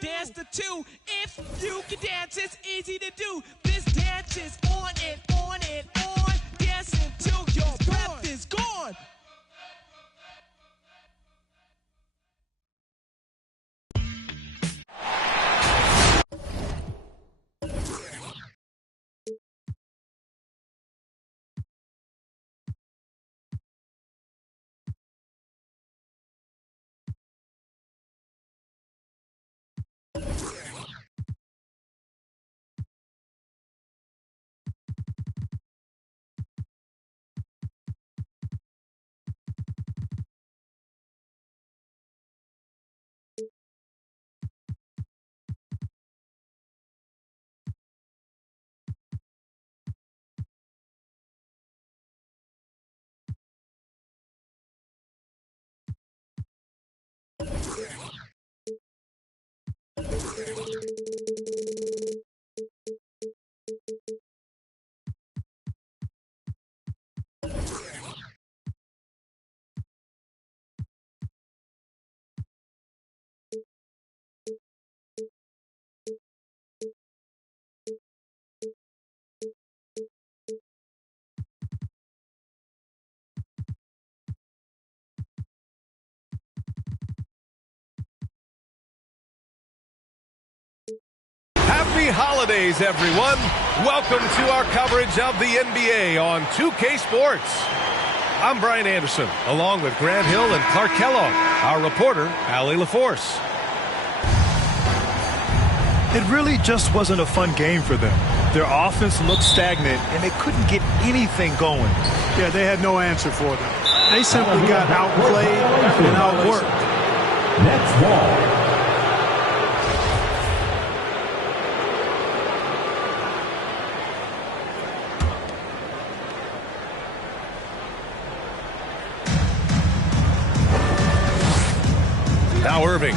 dance the two. If you can dance, it's easy to do. This dance is on and on and on. Dancing till your breath is gone. Happy holidays, everyone. Welcome to our coverage of the NBA on 2K Sports. I'm Brian Anderson, along with Grant Hill and Clark Kellogg, our reporter, Allie LaForce. It really just wasn't a fun game for them. Their offense looked stagnant, and they couldn't get anything going. Yeah, they had no answer for them. They simply got outplayed and outworked. Next ball. Now Irving.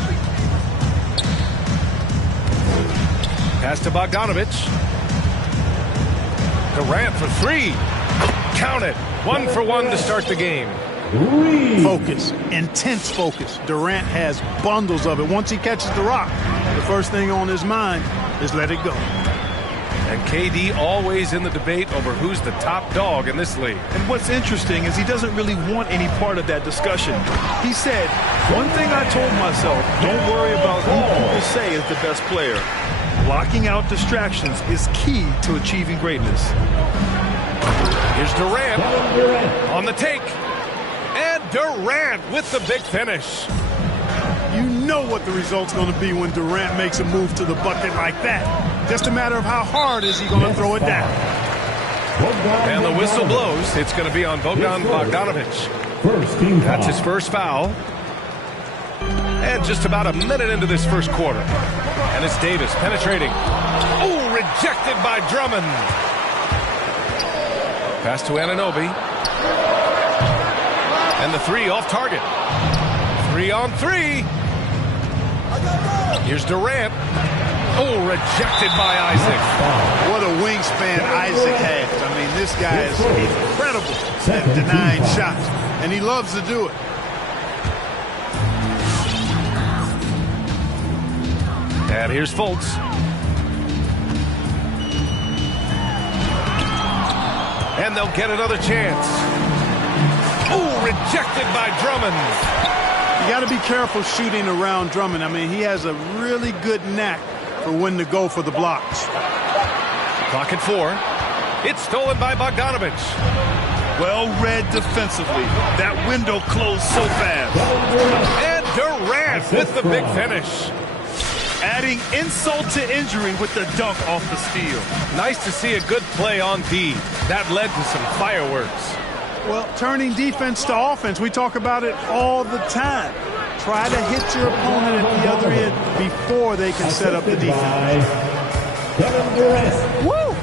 Pass to Bogdanovic. Durant for three. Count it. 1 for 1 to start the game. Focus. Intense focus. Durant has bundles of it. Once he catches the rock, the first thing on his mind is let it go. And KD always in the debate over who's the top dog in this league. And what's interesting is he doesn't really want any part of that discussion. He said, one thing I told myself, don't worry about who people say is the best player. Blocking out distractions is key to achieving greatness. Here's Durant on the take. And Durant with the big finish. You know what the result's going to be when Durant makes a move to the bucket like that. Just a matter of how hard is he going to throw it down. And the whistle blows. It's going to be on Bogdan Bogdanovic. That's his first foul. And just about a minute into this first quarter. And it's Davis penetrating. Oh, rejected by Drummond. Pass to Anunoby. And the three off target. 3 on 3. Here's Durant. Oh, rejected by Isaac. What a wingspan Isaac has. I mean, this guy is incredible at denying shots, and he loves to do it. And here's Fultz. And they'll get another chance. Oh, rejected by Drummond. You got to be careful shooting around Drummond. I mean, he has a really good knack for when to go for the blocks. Clock at 4. It's stolen by Bogdanovic. Well read defensively. That window closed so fast. And Durant with the big finish. Adding insult to injury with the dunk off the steal. Nice to see a good play on D. That led to some fireworks. Well, turning defense to offense, we talk about it all the time. Try to hit your opponent at the other end before they can set up the defense. Woo!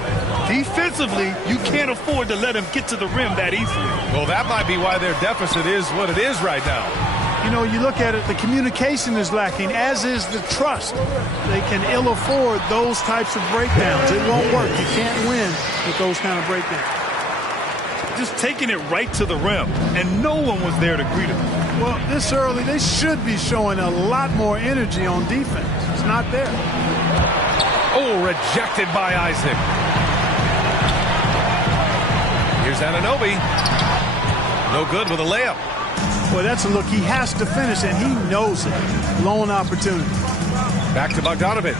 Defensively, you can't afford to let him get to the rim that easily. Well, that might be why their deficit is what it is right now. You know, you look at it, the communication is lacking, as is the trust. They can ill afford those types of breakdowns. It won't work. You can't win with those kind of breakdowns. Just taking it right to the rim, and no one was there to greet him. Well, this early, they should be showing a lot more energy on defense. not there. Oh, rejected by Isaac. Here's Anunoby. No good with a layup. Well, that's a look he has to finish, and he knows it. Lone opportunity. Back to Bogdanovich.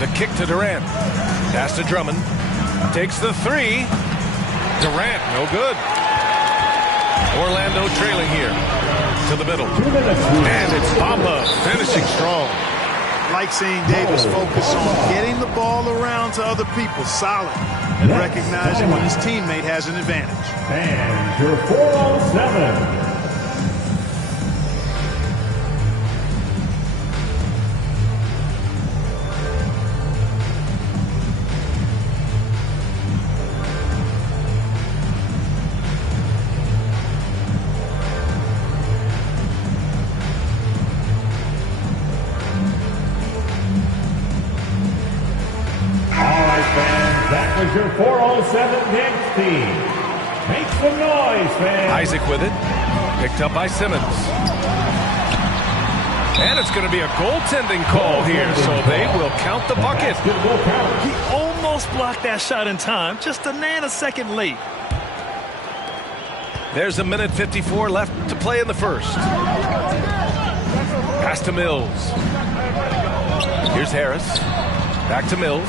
The kick to Durant. Pass to Drummond. Takes the three. Durant, no good. Orlando trailing here to the middle. And it's Bamba finishing strong. Like seeing Davis focus on getting the ball around to other people solid and recognizing when his teammate has an advantage. And your 4-on-7. Your 407 next team. Make some noise, fans. Isaac with it. Picked up by Simmons. And it's going to be a goaltending call here, so they will count the bucket. He almost blocked that shot in time, just a nanosecond late. There's a minute 54 left to play in the first. Pass to Mills. Here's Harris. Back to Mills.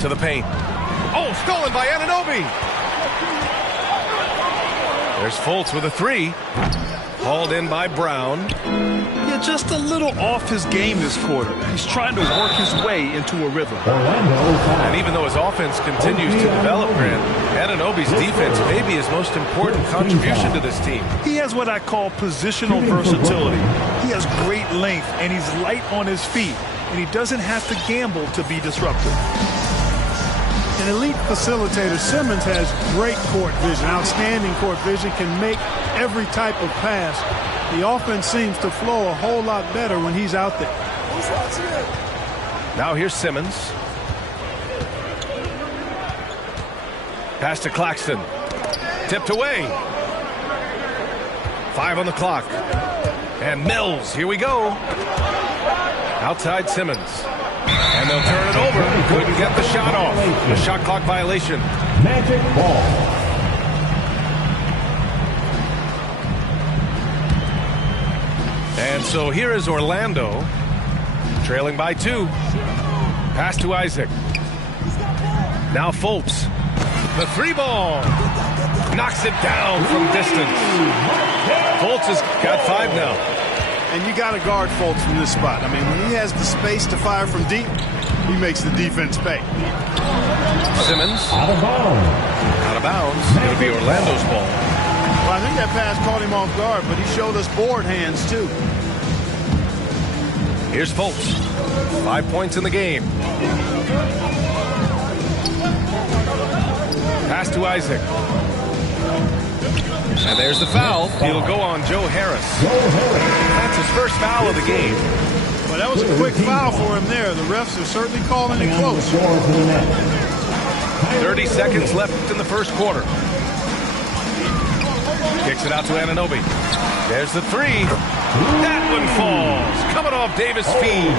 To the paint. Oh, stolen by Anunoby. There's Fultz with a three. Hauled in by Brown. Yeah, just a little off his game this quarter. He's trying to work his way into a rhythm. And even though his offense continues to develop, Grant, Anunoby's defense may be his most important contribution to this team. He has what I call positional versatility. He has great length, and he's light on his feet, and he doesn't have to gamble to be disruptive. An elite facilitator, Simmons has great court vision, outstanding court vision, can make every type of pass. The offense seems to flow a whole lot better when he's out there. Now here's Simmons. Pass to Claxton. Tipped away. 5 on the clock. And Mills, here we go. Outside Simmons. And they'll turn it over. Couldn't get the shot off. A shot clock violation. Magic ball. And so here is Orlando, trailing by 2. Pass to Isaac. Now Fultz. The 3-ball. Knocks it down from distance. Fultz has got 5 now. And you got to guard Fultz from this spot. I mean, when he has the space to fire from deep, he makes the defense pay. Simmons. Out of bounds. Out of bounds. It'll be Orlando's ball. Well, I think that pass caught him off guard, but he showed us board hands, too. Here's Fultz. 5 points in the game. Pass to Isaac. And there's the foul. It'll go on Joe Harris. That's his first foul of the game. Well, that was a quick foul for him there. The refs are certainly calling it close. 30 seconds left in the first quarter. Kicks it out to Anunoby. There's the 3. That one falls. Coming off Davis' feet.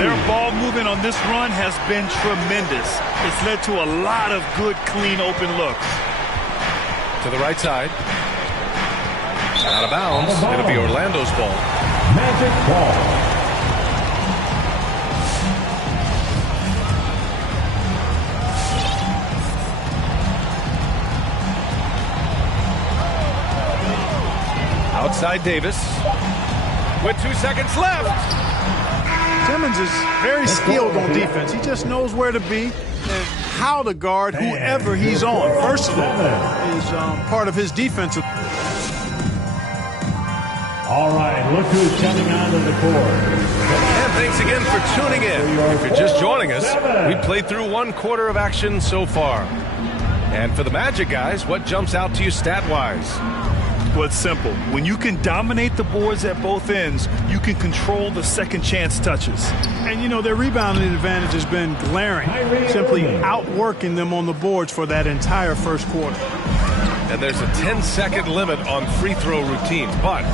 Their ball movement on this run has been tremendous. It's led to a lot of good, clean, open looks. To the right side. Out of bounds. It'll be Orlando's ball. Magic ball. Outside Davis. With 2 seconds left. Simmons is very skilled on defense. He just knows where to be and how to guard whoever he's on. First of all, is part of his defensive. All right, look who's coming onto the court. And thanks again for tuning in. If you're just joining us, we played through 1 quarter of action so far. And for the Magic guys, what jumps out to you stat-wise? Well, it's simple. When you can dominate the boards at both ends, you can control the second chance touches. And, you know, their rebounding advantage has been glaring, simply outworking them on the boards for that entire first quarter. And there's a 10-second limit on free throw routines, but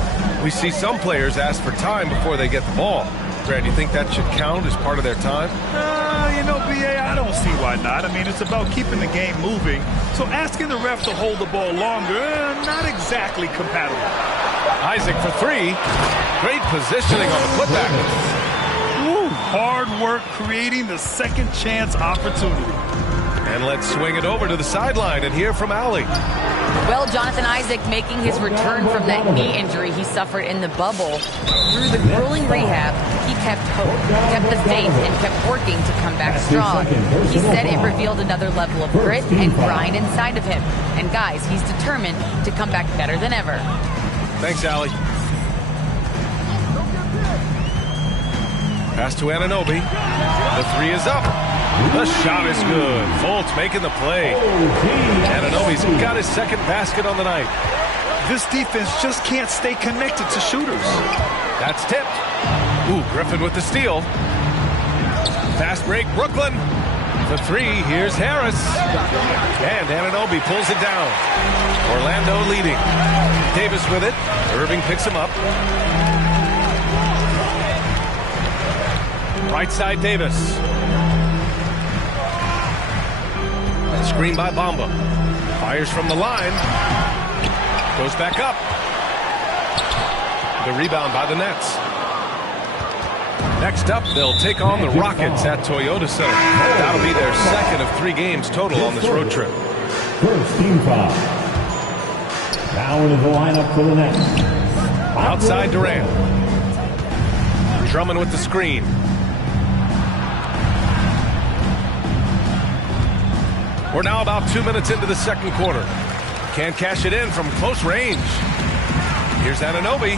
We see some players ask for time before they get the ball. Brad, do you think that should count as part of their time? You know, B.A., I don't see why not. I mean, it's about keeping the game moving. So asking the ref to hold the ball longer, not exactly compatible. Isaac for three. Great positioning on the putback. Woo, hard work creating the second chance opportunity. And let's swing it over to the sideline and hear from Allie. Well, Jonathan Isaac making his return from that knee injury he suffered in the bubble. Through the grueling rehab, he kept hope, kept the faith, and kept working to come back strong. He said it revealed another level of grit and grind inside of him. And guys, he's determined to come back better than ever. Thanks, Allie. Pass to Anunoby. The three is up. The shot is good. Fultz making the play. Anunoby's got his second basket on the night. This defense just can't stay connected to shooters. That's tipped. Ooh, Griffin with the steal. Fast break, Brooklyn. The three, here's Harris. And Anunoby pulls it down. Orlando leading. Davis with it. Irving picks him up. Right side, Davis. Screen by Bamba. Fires from the line. Goes back up. The rebound by the Nets. Next up, they'll take on the Rockets at Toyota Center. That'll be their second of 3 games total on this road trip. First team foul. Now into the lineup for the Nets. Outside Durant. Drummond with the screen. We're now about 2 minutes into the second quarter. Can't cash it in from close range. Here's Anunoby.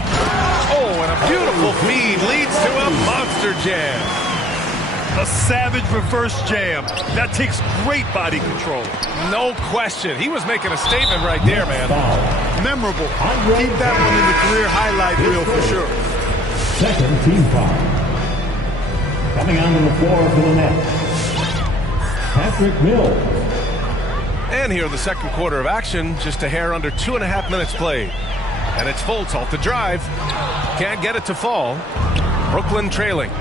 Oh, and a beautiful feed leads to a monster jam. A savage reverse jam. That takes great body control. No question. He was making a statement right there, man. Memorable. Keep that one in the career highlight reel for sure. Second team foul. Coming onto the floor for the Nets, Patrick Mills. And here in the second quarter of action, just a hair under 2.5 minutes played. And it's Fultz off the drive. Can't get it to fall. Brooklyn trailing.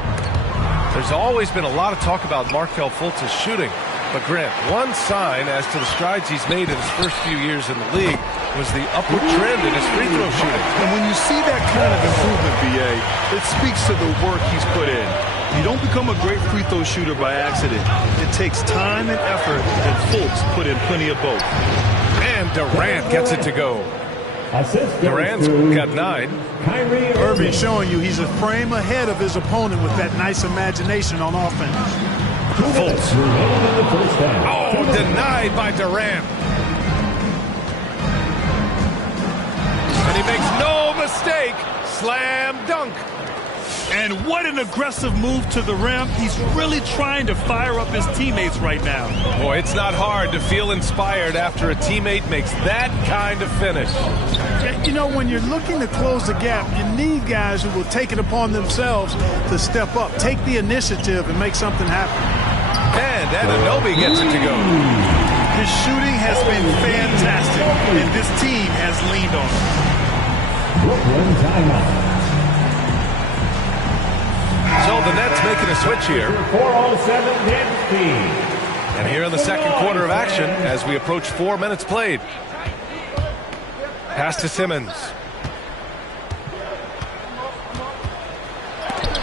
There's always been a lot of talk about Markelle Fultz's shooting. But Grant, one sign as to the strides he's made in his first few years in the league was the upward trend in his free throw shooting. And when you see that kind of improvement, B.A., it speaks to the work he's put in. You don't become a great free throw shooter by accident. It takes time and effort, and Fultz put in plenty of both. And Durant gets it to go. Durant's got 9. Irving showing you he's a frame ahead of his opponent with that nice imagination on offense. Fultz. Oh, denied by Durant. And he makes no mistake. Slam dunk. And what an aggressive move to the rim. He's really trying to fire up his teammates right now. Boy, it's not hard to feel inspired after a teammate makes that kind of finish. You know, when you're looking to close the gap, you need guys who will take it upon themselves to step up, take the initiative, and make something happen. And Anunoby gets it to go. His shooting has been fantastic, and this team has leaned on him. Brooklyn timeout. So the Nets making a switch here. 4:07 Nets team. And here in the second quarter of action as we approach 4 minutes played. Pass to Simmons.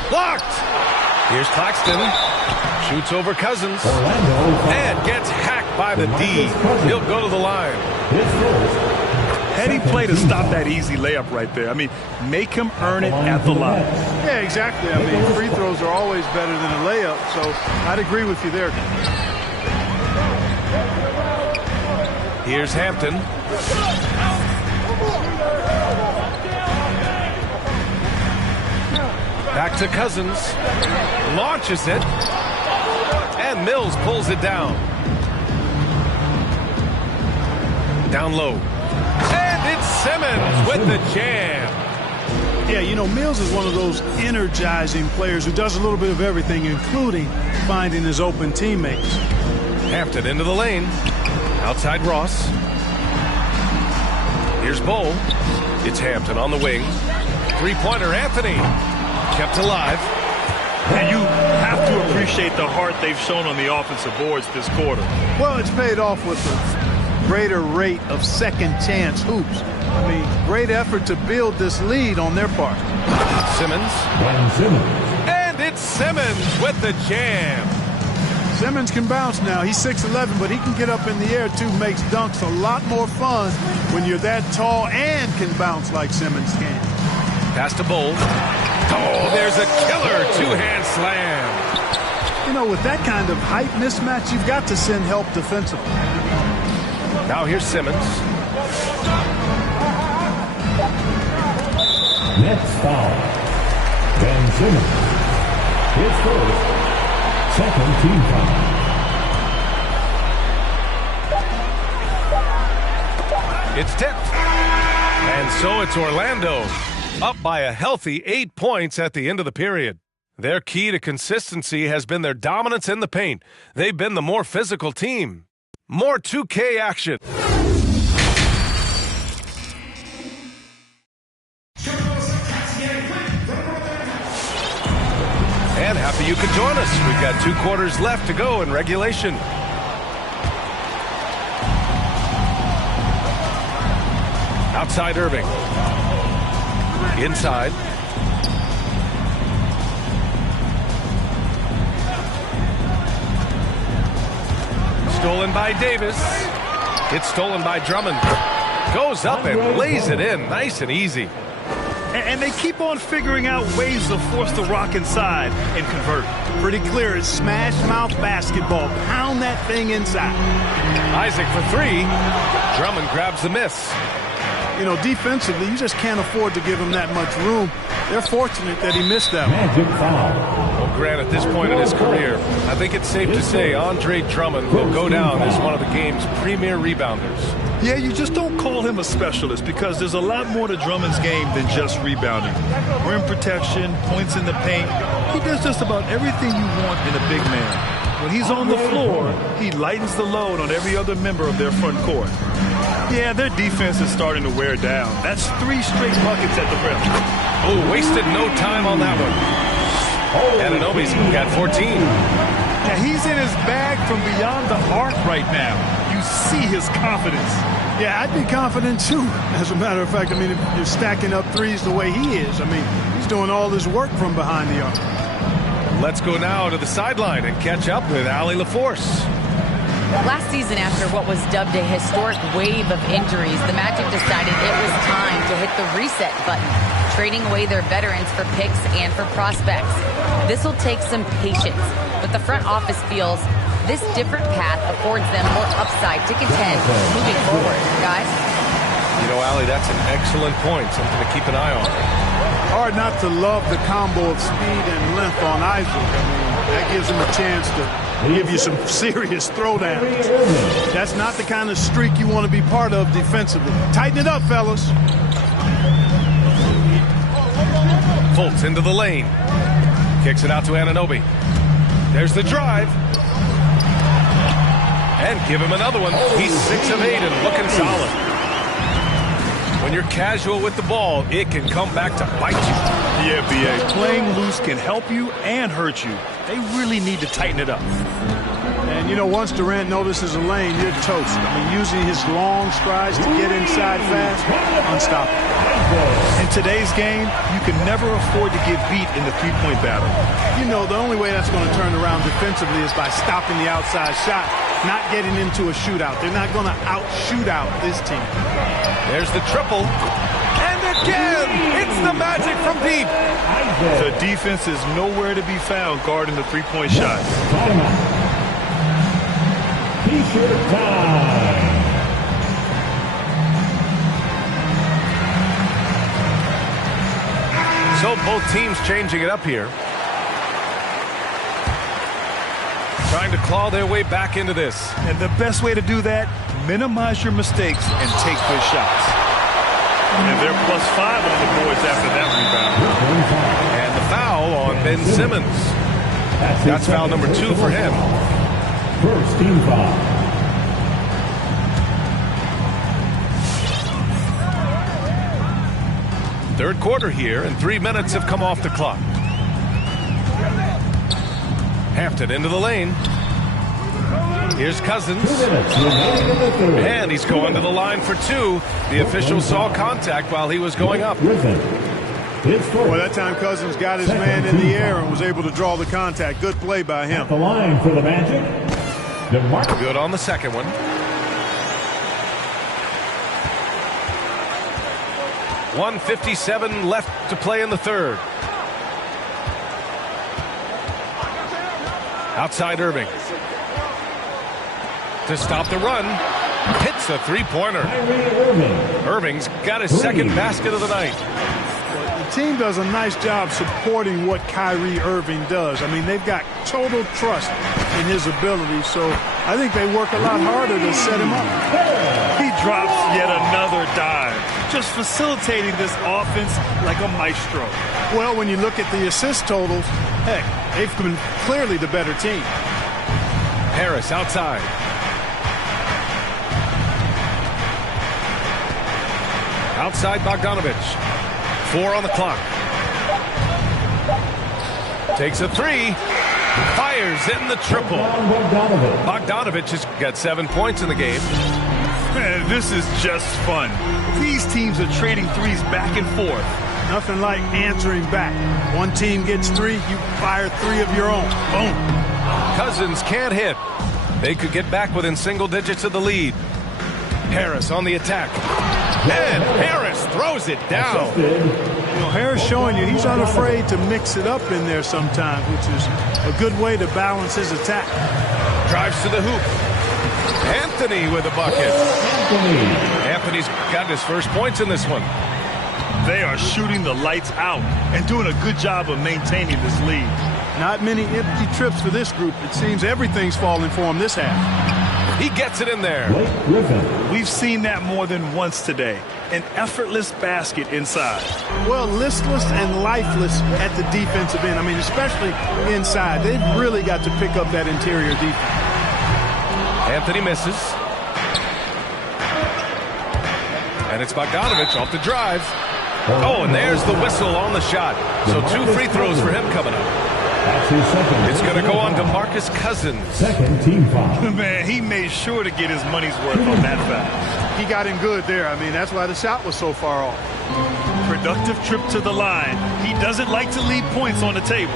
Blocked. Here's Claxton. Shoots over Cousins. And gets hacked by the D. He'll go to the line. Heady play to stop that easy layup right there. I mean, make him earn it at the line. Yeah, exactly. I mean, free throws are always better than a layup, so I'd agree with you there. Here's Hampton. Back to Cousins. Launches it. And Mills pulls it down. Down low. And it's Simmons with the jam. Yeah, you know, Mills is one of those energizing players who does a little bit of everything, including finding his open teammates. Hampton into the lane. Outside Ross. Here's Bull. It's Hampton on the wing. Three-pointer, Anthony. Kept alive. And you have to appreciate the heart they've shown on the offensive boards this quarter. Well, it's paid off with a greater rate of second-chance hoops. I mean, great effort to build this lead on their part. Simmons. And it's Simmons with the jam. Simmons can bounce now. He's 6'11", but he can get up in the air, too. Makes dunks a lot more fun when you're that tall and can bounce like Simmons can. Pass to Bol. Oh, there's a killer two-hand slam. You know, with that kind of height mismatch, you've got to send help defensively. Now here's Simmons. Next foul. Ben Simmons. His first. Second team foul. It's tipped. And so it's Orlando, up by a healthy 8 points at the end of the period. Their key to consistency has been their dominance in the paint. They've been the more physical team. More 2K action. And happy you could join us. We've got 2 quarters left to go in regulation. Outside Irving. Inside. Stolen by Davis. It's stolen by Drummond. Goes up and lays it in. Nice and easy. And they keep on figuring out ways to force the rock inside and convert. Pretty clear. It's smash mouth basketball. Pound that thing inside. Isaac for 3. Drummond grabs the miss. You know, defensively, you just can't afford to give him that much room. They're fortunate that he missed that one. Well, Grant, at this point in his career, I think it's safe to say Andre Drummond will go down as one of the game's premier rebounders. Yeah, you just don't call him a specialist because there's a lot more to Drummond's game than just rebounding. Rim protection, points in the paint. He does just about everything you want in a big man. When he's on the floor, he lightens the load on every other member of their front court. Yeah, their defense is starting to wear down. That's 3 straight buckets at the rim. Oh, wasted no time on that one. Anunoby's got 14. Yeah, he's in his bag from beyond the arc right now. You see his confidence. Yeah, I'd be confident too. As a matter of fact, I mean, if you're stacking up threes the way he is, I mean, he's doing all this work from behind the arc. Let's go now to the sideline and catch up with Allie LaForce. Last season, after what was dubbed a historic wave of injuries, the Magic decided it was time to hit the reset button, trading away their veterans for picks and for prospects. This will take some patience, but the front office feels this different path affords them more upside to contend moving forward. Guys? You know, Allie, that's an excellent point. Something to keep an eye on. Hard not to love the combo of speed and length on Isaac. I mean, that gives him a chance to give you some serious throwdowns. That's not the kind of streak you want to be part of defensively. Tighten it up, fellas. Fultz into the lane. Kicks it out to Anunoby. There's the drive. And give him another one. He's 6 of 8 and looking solid. When you're casual with the ball, it can come back to bite you. Yeah, B.A. Playing loose can help you and hurt you. They really need to tighten it up. And, you know, once Durant notices a lane, you're toast. I mean, using his long strides to get inside fast, unstoppable. In today's game, you can never afford to get beat in the three-point battle. You know, the only way that's going to turn around defensively is by stopping the outside shot, not getting into a shootout. They're not going to out-shoot out this team. There's the triple. And again, it's the Magic from deep. The defense is nowhere to be found guarding the three-point shot. T-shirt time. So both teams changing it up here. Trying to claw their way back into this. And the best way to do that, minimize your mistakes and take good shots. And they're +5 on the boards after that rebound. And the foul on Ben Simmons. That's foul number 2 for him. First team foul. Third quarter here, and 3 minutes have come off the clock. Hampton into the lane. Here's Cousins. And he's going to the line for two. The official saw contact while he was going up. Well, that time Cousins got his man in the air and was able to draw the contact. Good play by him. At the line for the Magic. Good on the second one. .157 left to play in the third. Outside Irving. To stop the run. Hits a three-pointer. Irving's got his second basket of the night. The team does a nice job supporting what Kyrie Irving does. I mean, they've got total trust in his ability, so I think they work a lot harder to set him up. He drops yet another dive, just facilitating this offense like a maestro. Well, when you look at the assist totals, heck, they've been clearly the better team. Harris outside. Outside Bogdanovich. 4 on the clock. Takes a three. Fires in the triple. Bogdanovich has got 7 points in the game. Man, this is just fun. These teams are trading threes back and forth. Nothing like answering back. One team gets three, you fire three of your own. Boom. Cousins can't hit. They could get back within single digits of the lead. Harris on the attack. And Harris throws it down. You know, Harris showing you he's unafraid to mix it up in there sometimes, which is a good way to balance his attack. Drives to the hoop. Anthony with a bucket. Anthony's got his first points in this one. They are shooting the lights out and doing a good job of maintaining this lead. Not many empty trips for this group. It seems everything's falling for him this half. He gets it in there. We've seen that more than once today. An effortless basket inside. Well, listless and lifeless at the defensive end. I mean, especially inside. They've really got to pick up that interior defense. Anthony misses. And it's Bogdanovich off the drive. Oh, and there's the whistle on the shot. So 2 free throws for him coming up. It's going to go on to Marcus Cousins. Second team foul. Man, he made sure to get his money's worth on that foul. He got him good there. I mean, that's why the shot was so far off. Productive trip to the line. He doesn't like to leave points on the table.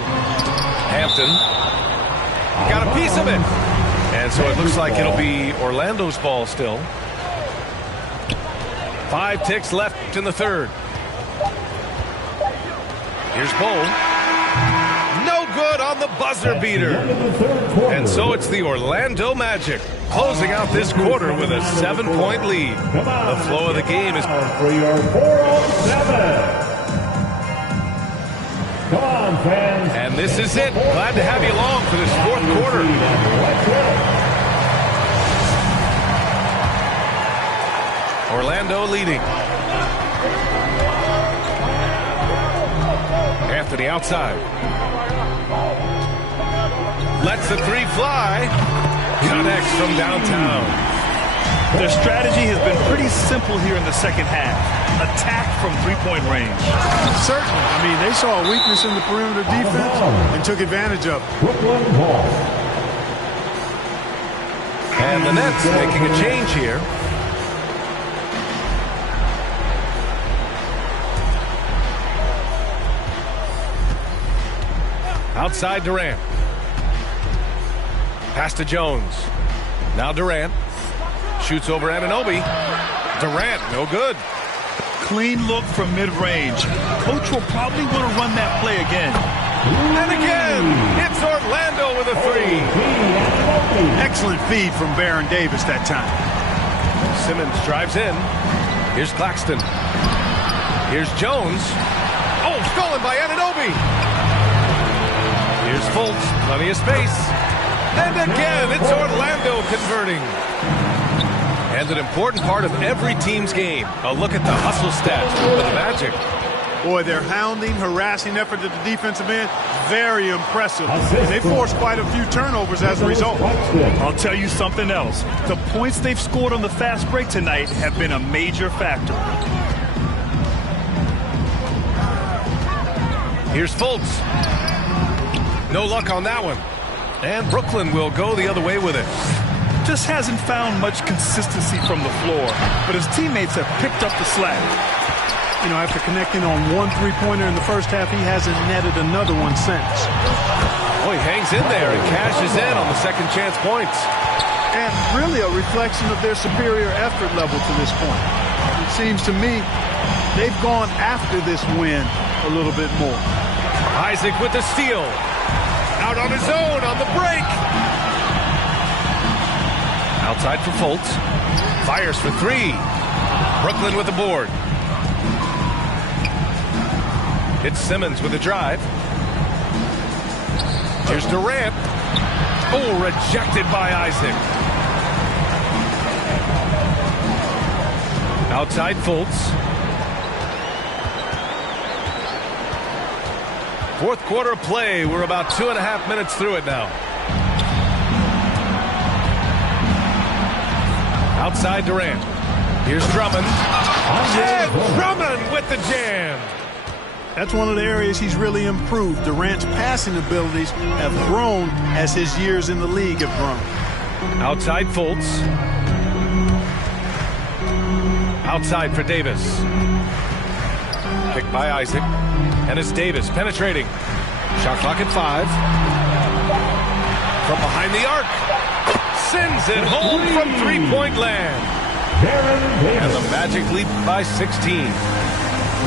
Hampton got a piece of it. And so it looks like it'll be Orlando's ball still. 5 ticks left in the third. Here's Bol. No good on the buzzer beater. And so it's the Orlando Magic closing out this quarter with a 7-point lead. The flow of the game is... For your 4-on-7. Come on, fans. And this is it. Glad to have you along for this fourth quarter. Orlando leading. Anthony outside. Lets the three fly. Connects from downtown. Their strategy has been pretty simple here in the second half. Attack from three-point range. Certainly. I mean, they saw a weakness in the perimeter defense and took advantage of it. And the Nets making a change here. Outside Durant. Pass to Jones. Now Durant. Shoots over Anunoby. Durant, no good. Clean look from mid-range. Coach will probably want to run that play again. And again, it's Orlando with a three. Excellent feed from Baron Davis that time. Simmons drives in. Here's Claxton. Here's Jones. Oh, stolen by Anunoby. Here's Fultz. Plenty of space. And again, it's Orlando converting. And an important part of every team's game. A look at the hustle stats for the Magic. Boy, their hounding, harassing effort at the defensive end, very impressive. They forced quite a few turnovers as a result. I'll tell you something else. The points they've scored on the fast break tonight have been a major factor. Here's Fultz. No luck on that one. And Brooklyn will go the other way with it. Just hasn't found much consistency from the floor, but his teammates have picked up the slack. You know, after connecting on one three-pointer in the first half, he hasn't netted another one since. Boy, he hangs in there and cashes in on the second chance points. And really a reflection of their superior effort level to this point. It seems to me they've gone after this win a little bit more. Isaac with the steal. Out on his own on the break. Outside for Fultz. Fires for three. Brooklyn with the board. It's Simmons with a drive. Here's Durant. Oh, rejected by Isaac. Outside Fultz. Fourth quarter play. We're about 2.5 minutes through it now. Outside Durant. Here's Drummond. And Drummond with the jam. That's one of the areas he's really improved. Durant's passing abilities have grown as his years in the league have grown. Outside Fultz. Outside for Davis. Picked by Isaac. And it's Davis penetrating. Shot clock at 5. From behind the arc. Sends it home from three-point land. And the Magic lead by 16.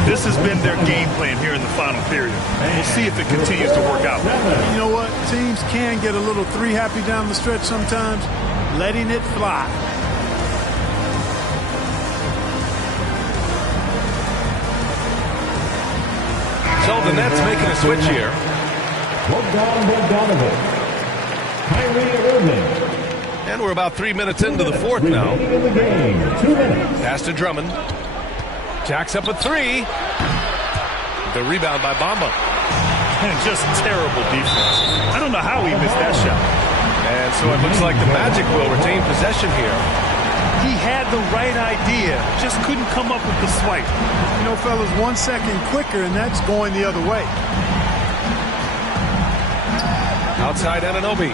This has been their game plan here in the final period. We'll see if it continues to work out. You know what? Teams can get a little three-happy down the stretch sometimes. Letting it fly. So the Nets making a switch here. Bogdanovic. Kyrie Irving. And we're about 3 minutes into the fourth now. 2 minutes. Pass to Drummond. Jacks up a three. The rebound by Bamba. And just terrible defense. I don't know how he missed that shot. And so it looks like the Magic will retain possession here. He had the right idea, just couldn't come up with the swipe. You know, fellas, 1 second quicker, and that's going the other way. Outside Anunoby.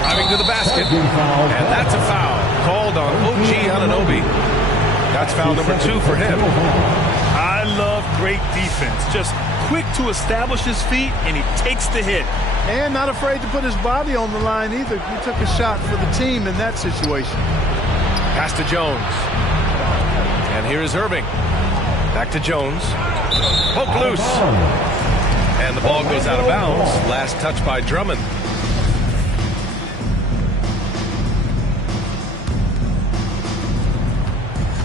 Driving to the basket. And that's a foul called on OG Anunoby. That's foul number 2 for him. I love great defense. Just quick to establish his feet, and he takes the hit. And not afraid to put his body on the line either. He took a shot for the team in that situation. Pass to Jones. And here is Irving. Back to Jones. Poke loose. And the ball goes out of bounds. Last touch by Drummond.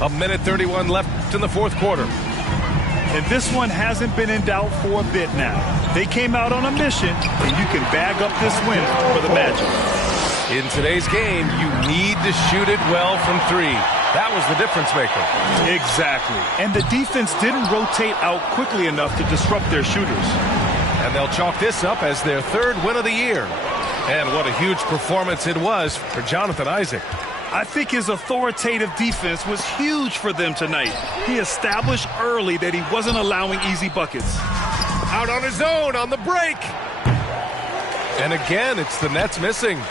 A minute 31 left in the fourth quarter. And this one hasn't been in doubt for a bit now. They came out on a mission, and you can bag up this win for the Magic. In today's game, you need to shoot it well from three. That was the difference maker. Exactly. And the defense didn't rotate out quickly enough to disrupt their shooters. And they'll chalk this up as their third win of the year. And what a huge performance it was for Jonathan Isaac. I think his authoritative defense was huge for them tonight. He established early that he wasn't allowing easy buckets. Out on his own on the break. And again, it's the Nets missing.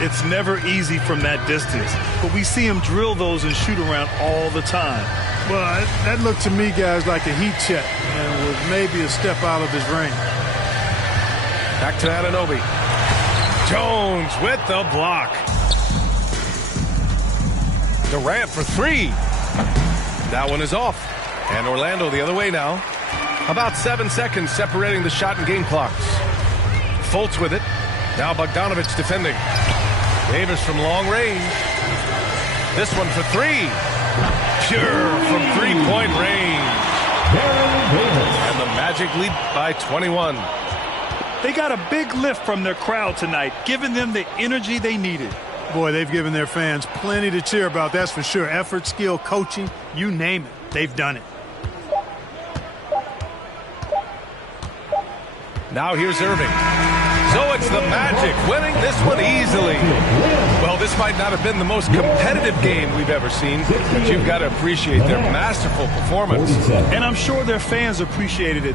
It's never easy from that distance, but we see him drill those and shoot around all the time. Well, that looked to me, guys, like a heat check and was maybe a step out of his range. Back to Anunoby. Jones with the block. Durant for three. That one is off. And Orlando the other way now. About 7 seconds separating the shot and game clocks. Fultz with it. Now Bogdanovic defending. Davis from long range. This one for three. Pure from three-point range. And the Magic lead by 21. They got a big lift from their crowd tonight, giving them the energy they needed. Boy, they've given their fans plenty to cheer about, that's for sure. Effort, skill, coaching, you name it. They've done it. Now here's Irving. So it's the Magic winning this one easily. Well, this might not have been the most competitive game we've ever seen, but you've got to appreciate their masterful performance. And I'm sure their fans appreciated it.